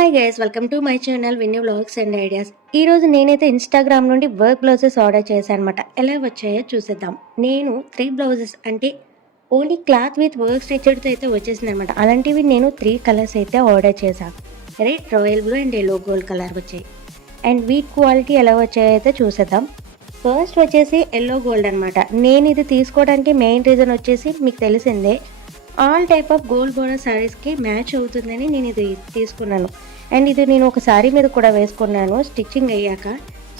Hi guys welcome to my channel విన్యూ blogs and ideas ఈ రోజు నేనైతే ఇన్స్టాగ్రామ్ నుండి వర్క్ బ్లౌజెస్ ఆర్డర్ చేశాను అనమాట ఎలా వచ్చాయో చూసేద్దాం. నేను త్రీ బ్లౌజెస్ అంటే ఓన్లీ క్లాత్ విత్ వర్క్ స్టిచ్డ్తో అయితే వచ్చేసింది అనమాట అలాంటివి నేను త్రీ కలర్స్ అయితే ఆర్డర్ చేశాను. Red royal blue and yellow gold colour వచ్చాయి. అండ్ వీట్ క్వాలిటీ ఎలా వచ్చాయో అయితే చూసేద్దాం. ఫస్ట్ వచ్చేసి ఎల్లో గోల్డ్ అనమాట. నేను ఇది తీసుకోవడానికి మెయిన్ రీజన్ వచ్చేసి మీకు తెలిసిందే. All type of gold border శారీస్కి మ్యాచ్ అవుతుందని నేను ఇది తీసుకున్నాను. అండ్ ఇది నేను ఒక శారీ మీద కూడా వేసుకున్నాను స్టిచ్చింగ్ అయ్యాక.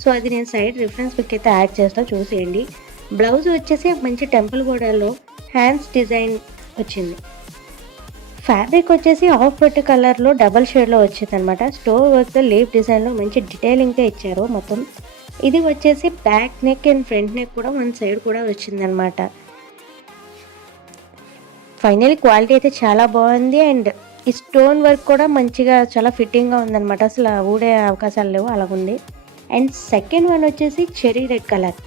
సో అది నేను సైడ్ రిఫరెన్స్ బుక్ అయితే యాడ్ చేస్తా చూసేయండి. బ్లౌజ్ వచ్చేసి మంచి టెంపుల్ గోడలో హ్యాండ్స్ డిజైన్ వచ్చింది. ఫ్యాబ్రిక్ వచ్చేసి ఆఫ్ పట్టు కలర్లో డబల్ షేడ్లో వచ్చింది అనమాట స్టోర్ వర్క్తో లీఫ్ డిజైన్లో మంచి డీటెయిలింగ్తో ఇచ్చారు మొత్తం. ఇది వచ్చేసి back neck and front neck కూడా వన్ సైడ్ కూడా వచ్చిందనమాట ఫైనల్ క్వాలిటీ అయితే చాలా బాగుంది అండ్ ఈ స్టోన్ వర్క్ కూడా మంచిగా చాలా ఫిట్టింగ్గా ఉందన్నమాట. అసలు ఊడే అవకాశాలు లేవు అలాగుంది. అండ్ సెకండ్ వన్ వచ్చేసి cherry red colour.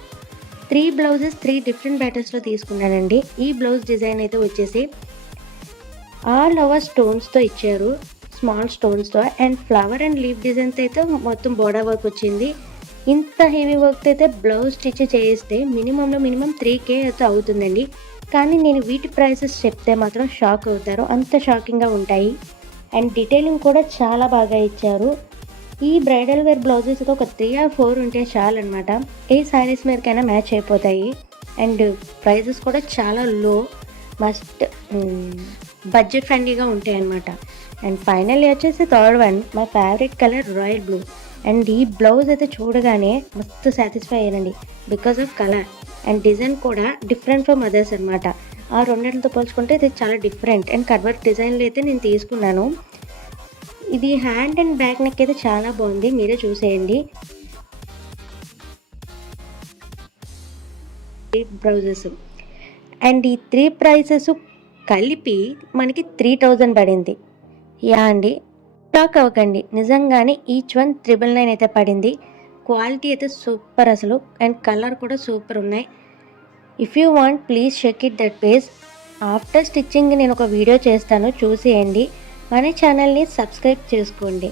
Three blouses three different బ్యాటర్స్లో తీసుకున్నానండి. ఈ బ్లౌజ్ డిజైన్ అయితే వచ్చేసి ఆల్ ఓవర్ స్టోన్స్తో ఇచ్చారు. స్మాల్ స్టోన్స్తో అండ్ ఫ్లవర్ అండ్ లీఫ్ డిజైన్తో అయితే మొత్తం బోర్డర్ వర్క్ వచ్చింది. ఇంత హెవీ వర్క్ అయితే బ్లౌజ్ స్టిచ్ చేయిస్తే మినిమంలో మినిమం త్రీ కే అయితే అవుతుందండి. కానీ నేను వీటి ప్రైసెస్ చెప్తే మాత్రం షాక్ అవుతారు. అంత షాకింగ్గా ఉంటాయి. అండ్ డీటెయిలింగ్ కూడా చాలా బాగా ఇచ్చారు. ఈ బ్రైడల్ వేర్ బ్లౌజెస్ ఒక త్రీ ఆర్ ఫోర్ ఉంటే చాలన్నమాట. ఏ శారీస్ మీదకైనా మ్యాచ్ అయిపోతాయి. అండ్ ప్రైజెస్ కూడా చాలా లో మస్ట్ బడ్జెట్ ఫ్రెండ్లీగా ఉంటాయి అనమాట అండ్ ఫైనల్ వచ్చేసి థర్డ్ వన్ మా favourite colour royal blue and ఈ బ్లౌజ్ అయితే చూడగానే మస్తు సాటిస్ఫై అయ్యానండి. Because of colour and design కూడా డిఫరెంట్ ఫ్రమ్ అదర్స్ అనమాట ఆ రెండింటితో పోల్చుకుంటే ఇది చాలా డిఫరెంట్ అండ్ కర్వర్క్ డిజైన్లు అయితే నేను తీసుకున్నాను. ఇది హ్యాండ్ అండ్ బ్యాక్ నెక్ అయితే చాలా బాగుంది. మీరే చూసేయండి. బ్లౌజెస్ అండ్ ఈ త్రీ ప్రైసెస్ కలిపి మనకి త్రీ థౌజండ్ పడింది. యా అండి. టాక్ అవ్వకండి. నిజంగానే ఈచ్ వన్ త్రిబుల్ నైన్ అయితే పడింది. క్వాలిటీ అయితే సూపర్ అసలు. అండ్ కలర్ కూడా సూపర్ ఉన్నాయి. If you want please check it that page after stitching నేను ఒక వీడియో చేస్తాను. చూసేయండి. మన ఛానల్ని సబ్స్క్రైబ్ చేసుకోండి.